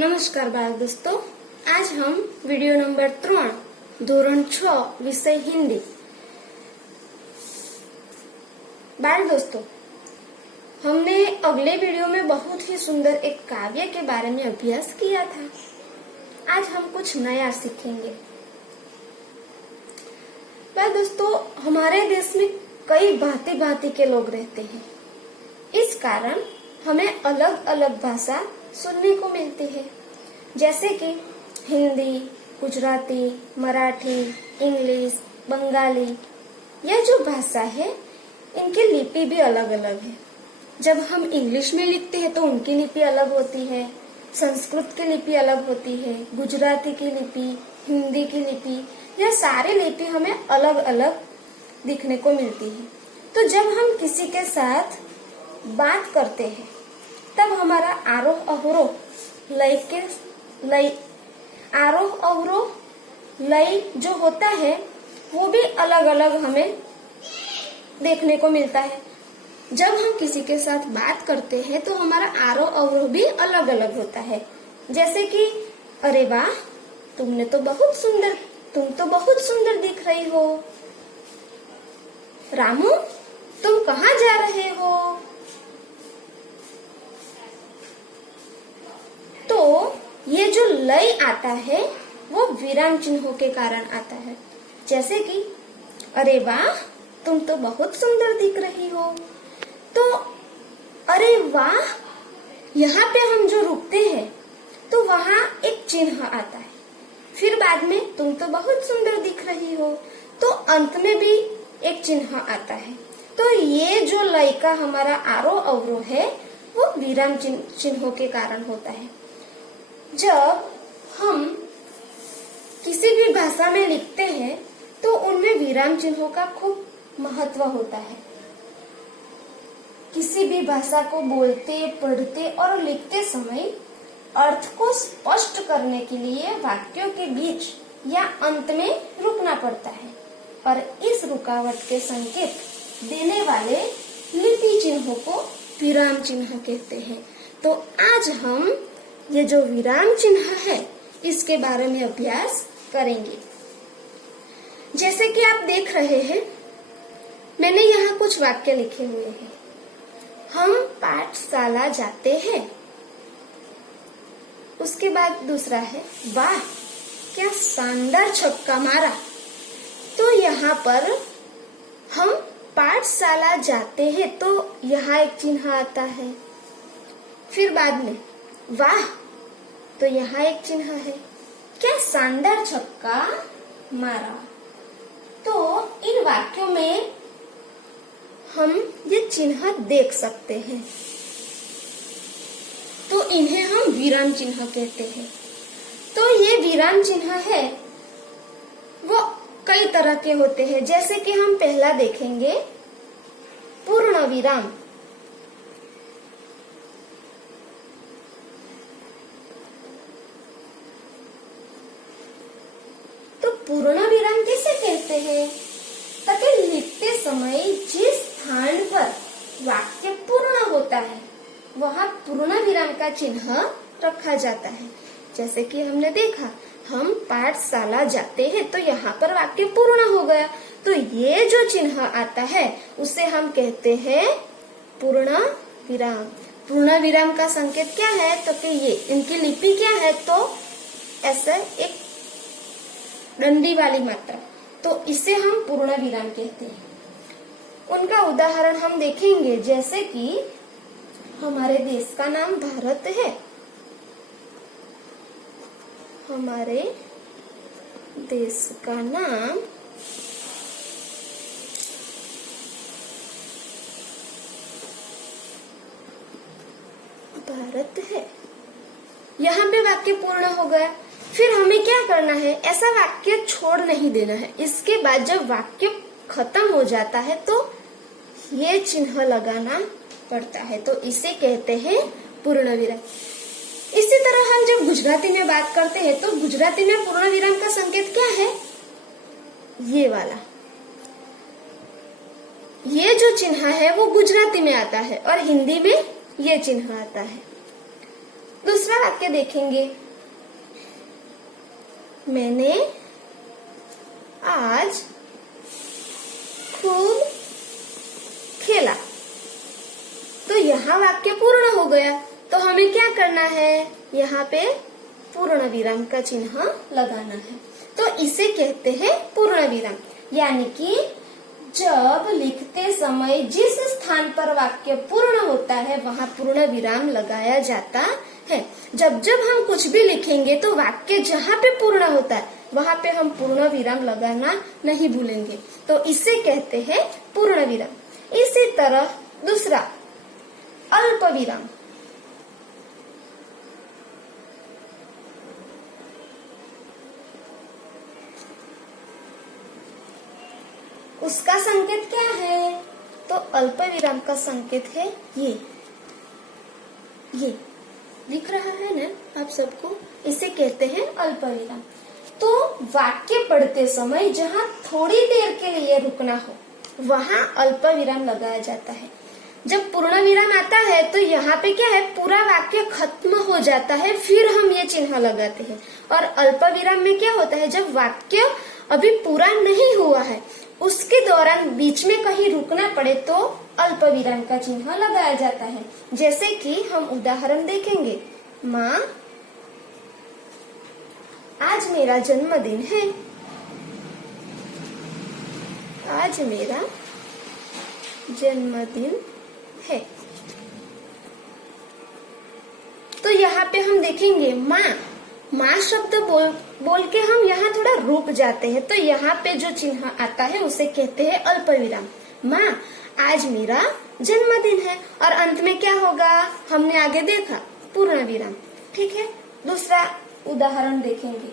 नमस्कार बाल दोस्तों, आज हम वीडियो नंबर 3 धोरण 6 विषय हिंदी। बाल दोस्तों, हमने अगले वीडियो में बहुत ही सुंदर एक काव्य के बारे में अभ्यास किया था। आज हम कुछ नया सीखेंगे। बाल दोस्तों, हमारे देश में कई भांति भांति के लोग रहते हैं। इस कारण हमें अलग अलग भाषा सुनने को मिलती है, जैसे कि हिंदी, गुजराती, मराठी, इंग्लिश, बंगाली। यह जो भाषा है, इनकी लिपि भी अलग अलग है। जब हम इंग्लिश में लिखते हैं तो उनकी लिपि अलग होती है, संस्कृत की लिपि अलग होती है, गुजराती की लिपि, हिंदी की लिपि, यह सारी लिपि हमें अलग अलग दिखने को मिलती है। तो जब हम किसी के साथ बात करते हैं तब हमारा आरोह अवरोह लय जो होता है वो भी अलग अलग हमें देखने को मिलता है। जब हम किसी के साथ बात करते हैं तो हमारा आरोह अवरोह भी अलग अलग होता है, जैसे कि अरे वाह, तुम तो बहुत सुंदर दिख रही हो। रामू, तुम कहाँ जा रहे हो? तो ये जो लय आता है वो विराम चिन्हों के कारण आता है, जैसे कि अरे वाह, तुम तो बहुत सुंदर दिख रही हो। तो अरे वाह, यहाँ पे हम जो रुकते हैं तो वहाँ एक चिन्ह आता है। फिर बाद में तुम तो बहुत सुंदर दिख रही हो, तो अंत में भी एक चिन्ह आता है। तो ये जो लय का हमारा आरोह अवरोह है वो विराम चिन्हों के कारण होता है। जब हम किसी भी भाषा में लिखते हैं तो उनमें विराम चिन्हों का खूब महत्व होता है। किसी भी भाषा को बोलते, पढ़ते और लिखते समय अर्थ को स्पष्ट करने के लिए वाक्यों के बीच या अंत में रुकना पड़ता है, और इस रुकावट के संकेत देने वाले लिपि चिन्हों को विराम चिन्ह कहते हैं। तो आज हम ये जो विराम चिन्ह है इसके बारे में अभ्यास करेंगे। जैसे कि आप देख रहे हैं, मैंने यहाँ कुछ वाक्य लिखे हुए हैं। हम पाठशाला जाते हैं। उसके बाद दूसरा है, वाह क्या शानदार छक्का मारा। तो यहाँ पर हम पाठशाला जाते हैं तो यहाँ एक चिन्ह आता है। फिर बाद में वाह, तो यहाँ एक चिन्ह है, क्या शानदार छक्का मारा। तो इन वाक्यों में हम ये चिन्ह देख सकते हैं, तो इन्हें हम विराम चिन्ह कहते हैं। तो ये विराम चिन्ह है वो कई तरह के होते हैं, जैसे कि हम पहला देखेंगे पूर्ण विराम। पूर्ण विराम किसे कहते हैं? ताकि लिखते समय जिस स्थान पर वाक्य पूर्ण होता है वहाँ पूर्ण विराम का चिन्ह रखा जाता है। जैसे कि हमने देखा, हम पाठशाला जाते हैं तो यहाँ पर वाक्य पूर्ण हो गया, तो ये जो चिन्ह आता है उसे हम कहते हैं पूर्ण विराम। पूर्ण विराम का संकेत क्या है? तो कि ये इनकी लिपि क्या है? तो ऐसा एक डंडी वाली मात्रा, तो इसे हम पूर्ण विराम कहते हैं। उनका उदाहरण हम देखेंगे, जैसे कि हमारे देश का नाम भारत है। हमारे देश का नाम भारत है। यहाँ पे वाक्य पूर्ण हो गया। फिर हमें क्या करना है? ऐसा वाक्य छोड़ नहीं देना है। इसके बाद जब वाक्य खत्म हो जाता है तो ये चिन्ह लगाना पड़ता है, तो इसे कहते हैं पूर्ण विराम। इसी तरह हम जब गुजराती में बात करते हैं तो गुजराती में पूर्ण विराम का संकेत क्या है? ये वाला, ये जो चिन्ह है वो गुजराती में आता है और हिंदी में ये चिन्ह आता है। दूसरा वाक्य देखेंगे, मैंने आज खूब खेला। तो यहाँ वाक्य पूर्ण हो गया। तो हमें क्या करना है, यहाँ पे पूर्ण विराम का चिन्ह लगाना है। तो इसे कहते हैं पूर्ण विराम। यानी कि जब लिखते समय जिस स्थान पर वाक्य पूर्ण होता है वहाँ पूर्ण विराम लगाया जाता है। जब जब हम कुछ भी लिखेंगे तो वाक्य जहाँ पे पूर्ण होता है वहाँ पे हम पूर्ण विराम लगाना नहीं भूलेंगे। तो इसे कहते हैं पूर्ण विराम। इसी तरह दूसरा अल्प विराम। उसका संकेत क्या है, तो अल्प विराम का संकेत है ये दिख रहा है ना आप सबको, इसे कहते हैं अल्प विराम। तो वाक्य पढ़ते समय जहाँ थोड़ी देर के लिए रुकना हो वहाँ अल्प विराम लगाया जाता है। जब पूर्ण विराम आता है तो यहाँ पे क्या है, पूरा वाक्य खत्म हो जाता है, फिर हम ये चिन्ह लगाते हैं। और अल्प विराम में क्या होता है, जब वाक्य अभी पूरा नहीं हुआ है उसके दौरान बीच में कहीं रुकना पड़े तो अल्प विराम का चिन्ह लगाया जाता है। जैसे कि हम उदाहरण देखेंगे, माँ आज मेरा जन्मदिन है। आज मेरा जन्मदिन है। तो यहाँ पे हम देखेंगे माँ शब्द बोल के हम यहाँ थोड़ा रुक जाते हैं। तो यहाँ पे जो चिन्ह आता है उसे कहते हैं अल्प विराम। माँ आज मेरा जन्मदिन है, और अंत में क्या होगा हमने आगे देखा, पूर्ण विराम। ठीक है, दूसरा उदाहरण देखेंगे,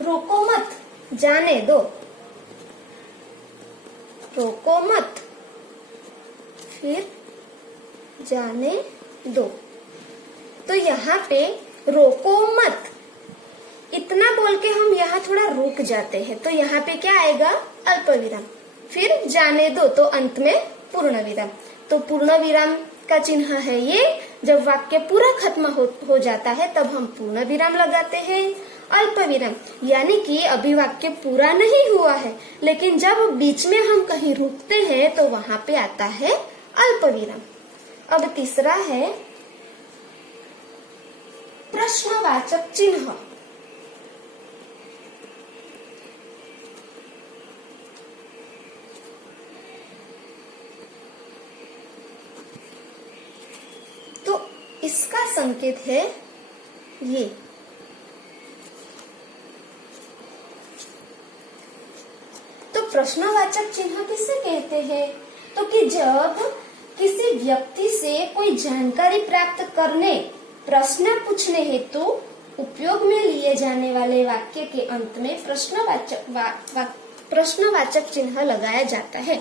रोको मत, जाने दो। रोको मत, फिर जाने दो। तो यहाँ पे रोको मत इतना बोल के हम यहाँ थोड़ा रुक जाते हैं। तो यहाँ पे क्या आएगा, अल्प विराम। फिर जाने दो, तो अंत में पूर्ण विराम। तो पूर्ण विराम का चिन्ह है ये। जब वाक्य पूरा खत्म हो जाता है तब हम पूर्ण विराम लगाते हैं। अल्प विराम यानी कि अभी वाक्य पूरा नहीं हुआ है, लेकिन जब बीच में हम कहीं रुकते हैं तो वहां पे आता है अल्प विराम। अब तीसरा है प्रश्नवाचक चिन्ह। तो इसका संकेत है ये। तो प्रश्नवाचक चिन्ह किसे कहते हैं, तो कि जब किसी व्यक्ति से कोई जानकारी प्राप्त करने, प्रश्न पूछने हेतु उपयोग में लिए जाने वाले वाक्य के अंत में प्रश्नवाचक चिन्ह लगाया जाता है।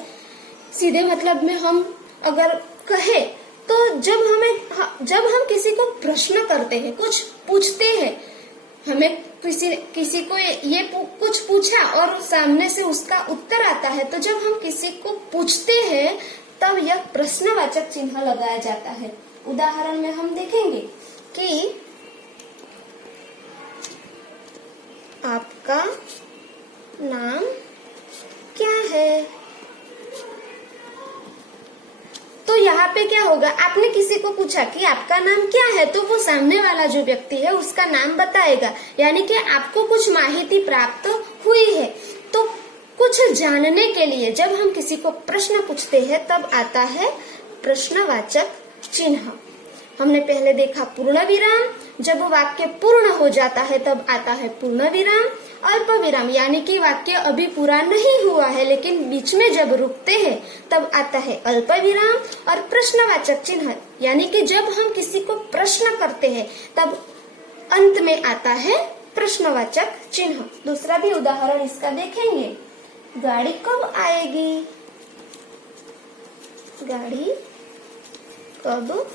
सीधे मतलब में हम अगर कहे तो जब हम किसी को प्रश्न करते हैं, कुछ पूछते हैं, हमें किसी को ये कुछ पूछा और सामने से उसका उत्तर आता है, तो जब हम किसी को पूछते हैं तब यह प्रश्नवाचक चिन्ह लगाया जाता है। उदाहरण में हम देखेंगे कि आपका नाम क्या है। तो यहाँ पे क्या होगा, आपने किसी को पूछा कि आपका नाम क्या है, तो वो सामने वाला जो व्यक्ति है उसका नाम बताएगा, यानी कि आपको कुछ माहिती प्राप्त हुई है। तो कुछ जानने के लिए जब हम किसी को प्रश्न पूछते हैं तब आता है प्रश्नवाचक चिन्ह। हमने पहले देखा पूर्ण विराम, जब वाक्य पूर्ण हो जाता है तब आता है पूर्ण विराम। अल्प विराम यानी कि वाक्य अभी पूरा नहीं हुआ है लेकिन बीच में जब रुकते हैं तब आता है अल्प विराम। और प्रश्नवाचक चिन्ह यानी कि जब हम किसी को प्रश्न करते हैं तब अंत में आता है प्रश्नवाचक चिन्ह। दूसरा भी उदाहरण इसका देखेंगे, गाड़ी कब आएगी। गाड़ी कब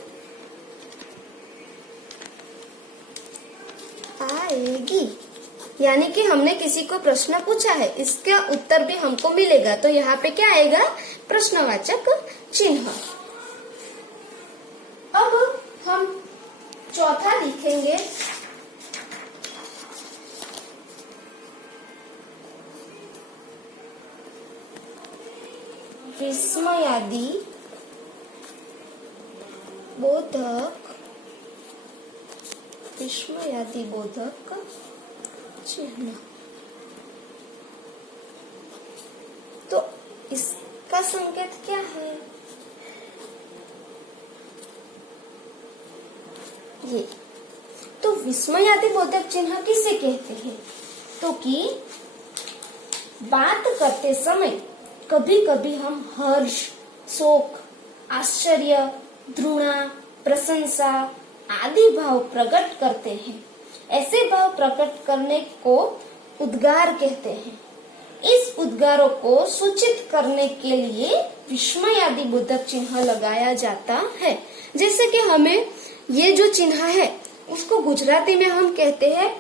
आएगी यानी कि हमने किसी को प्रश्न पूछा है, इसका उत्तर भी हमको मिलेगा, तो यहाँ पे क्या आएगा, प्रश्नवाचक चिन्ह। चौथा लिखेंगे विस्मयादि बोधक, विस्मयादि बोधक चिन्ह। तो इसका संकेत क्या है? ये तो विस्मयादि बोधक चिन्ह किसे कहते हैं? तो कि बात करते समय कभी कभी हम हर्ष, शोक, आश्चर्य, घृणा, प्रशंसा आदि भाव प्रकट करते हैं। ऐसे भाव प्रकट करने को उद्गार कहते हैं। इस उद्गारों को सूचित करने के लिए विस्मयादि बोधक चिन्ह लगाया जाता है। जैसे कि हमें ये जो चिन्ह है उसको गुजराती में हम कहते हैं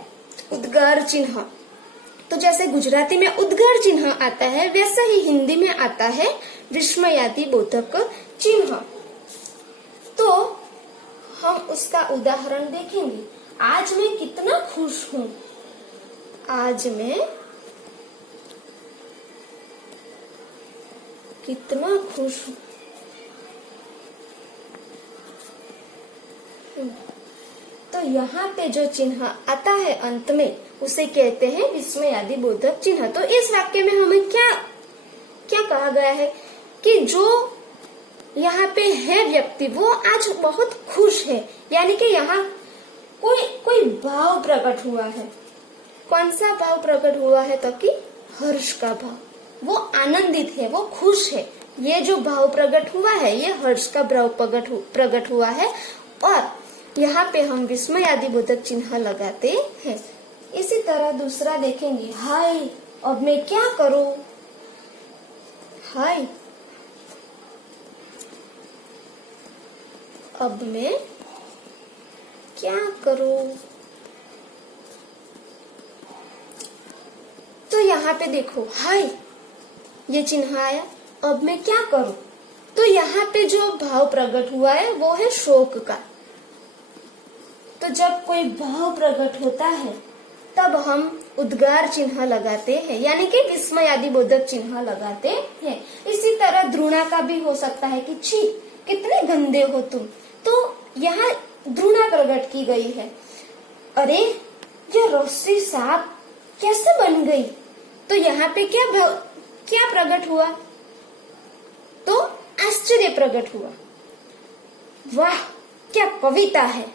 उद्गार चिन्ह। तो जैसे गुजराती में उद्गार चिन्ह आता है वैसे ही हिंदी में आता है विस्मयादि बोधक चिन्ह। तो हम उसका उदाहरण देखेंगे। आज मैं कितना खुश हूँ। आज मैं कितना खुश हूँ। तो यहाँ पे जो चिन्ह आता है अंत में उसे कहते हैं विस्मयादि बोधक चिन्ह। तो इस वाक्य में हमें क्या क्या कहा गया है कि जो यहाँ पे है व्यक्ति वो आज बहुत खुश है, यानी कि यहाँ कोई भाव प्रकट हुआ है। कौन सा भाव प्रकट हुआ है? तो कि हर्ष का भाव। वो आनंदित है, वो खुश है। ये जो भाव प्रकट हुआ है ये हर्ष का भाव प्रकट हुआ है। और यहाँ पे हम विस्मयादि बोधक चिन्ह लगाते हैं। इसी तरह दूसरा देखेंगे, हाय अब मैं क्या करूं। हाय अब मैं क्या करूं। तो यहाँ पे देखो, हाय ये चिन्ह आया, अब मैं क्या करूं। तो यहाँ पे जो भाव प्रकट हुआ है वो है शोक का। तो जब कोई भाव प्रकट होता है तब हम उद्गार चिन्ह लगाते हैं, यानी कि विस्मयादि बोधक चिन्ह लगाते हैं। इसी तरह घृणा का भी हो सकता है कि छी कितने गंदे हो तुम। तो यहाँ घृणा प्रकट की गई है। अरे ये रस्सी सांप कैसे बन गई। तो यहाँ पे क्या प्रकट हुआ? तो आश्चर्य प्रकट हुआ। वाह क्या कविता है।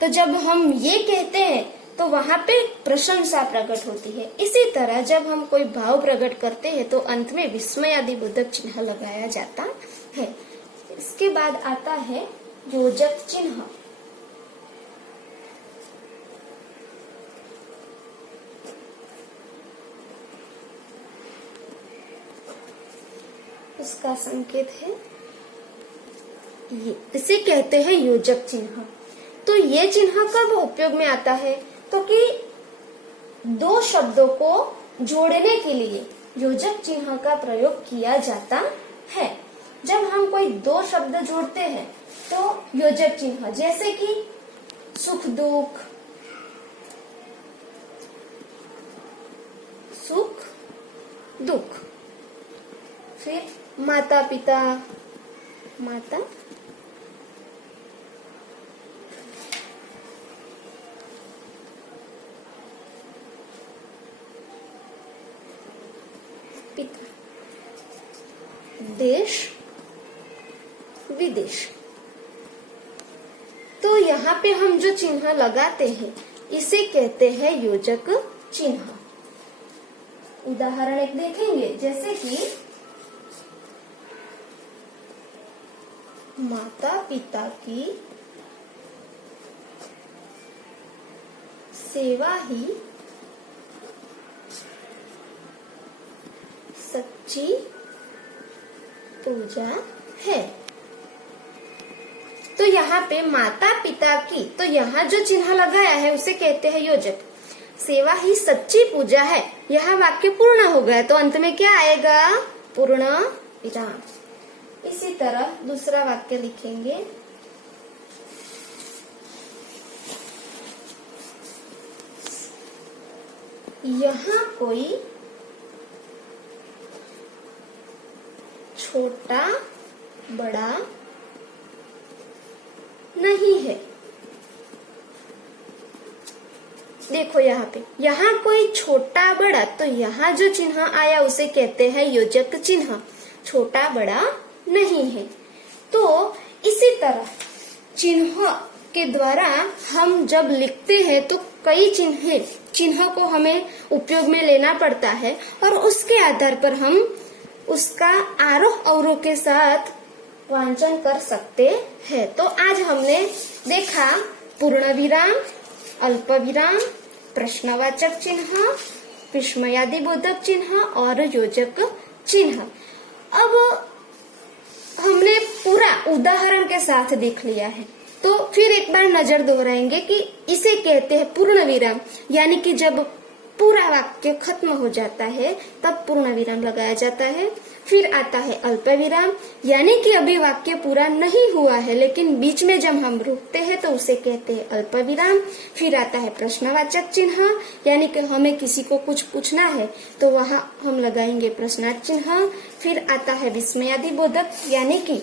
तो जब हम ये कहते हैं तो वहाँ पे प्रशंसा प्रकट होती है। इसी तरह जब हम कोई भाव प्रकट करते हैं तो अंत में विस्मयादि बोधक चिन्ह लगाया जाता है। इसके बाद आता है योजक चिन्ह। उसका संकेत है ये, इसे कहते हैं योजक चिन्ह। तो ये चिन्ह कब उपयोग में आता है? तो कि दो शब्दों को जोड़ने के लिए योजक चिन्ह का प्रयोग किया जाता है। जब हम कोई दो शब्द जोड़ते हैं तो योजक चिन्ह, जैसे कि सुख दुख, सुख दुख, फिर माता पिता, माता पिता, देश विदेश। तो यहाँ पे हम जो चिन्ह लगाते हैं इसे कहते हैं योजक चिन्ह। उदाहरण एक देखेंगे, जैसे कि माता पिता की सेवा ही सच्ची पूजा है। तो यहाँ पे माता पिता की, तो यहाँ जो चिन्ह लगाया है उसे कहते हैं योजक। सेवा ही सच्ची पूजा है, यह वाक्य पूर्ण हो गया। तो अंत में क्या आएगा? पूर्ण विराम। इसी तरह दूसरा वाक्य लिखेंगे, यहाँ कोई छोटा बड़ा नहीं है। देखो यहाँ कोई छोटा बड़ा, तो यहाँ जो चिन्ह आया उसे कहते हैं योजक चिन्ह। छोटा बड़ा नहीं है। तो इसी तरह चिन्ह के द्वारा हम जब लिखते हैं तो कई चिन्ह को हमें उपयोग में लेना पड़ता है और उसके आधार पर हम उसका आरोह अवरोह के साथ वांचन कर सकते हैं। तो आज हमने देखा पूर्ण विराम, अल्प विराम, प्रश्नवाचक चिन्ह, विस्मयादि बोधक चिन्ह और योजक चिन्ह। अब हमने पूरा उदाहरण के साथ देख लिया है, तो फिर एक बार नजर दोहराएंगे कि इसे कहते हैं पूर्ण विराम, यानी कि जब पूरा वाक्य खत्म हो जाता है तब पूर्ण विराम लगाया जाता है। फिर आता है अल्प विराम, यानी कि अभी वाक्य पूरा नहीं हुआ है लेकिन बीच में जब हम रुकते हैं तो उसे कहते हैं अल्प विराम। फिर आता है प्रश्नवाचक चिन्ह, यानी कि हमें किसी को कुछ पूछना है तो वहाँ हम लगाएंगे प्रश्नार्थ चिन्ह। फिर आता है विस्मयादि बोधक, यानी कि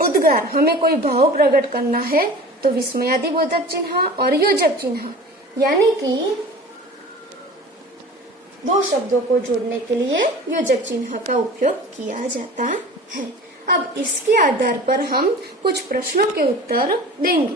उद्गार, हमें कोई भाव प्रकट करना है तो विस्मयादि बोधक चिन्ह और योजक चिन्ह, यानी कि दो शब्दों को जोड़ने के लिए योजक चिन्ह का उपयोग किया जाता है। अब इसके आधार पर हम कुछ प्रश्नों के उत्तर देंगे।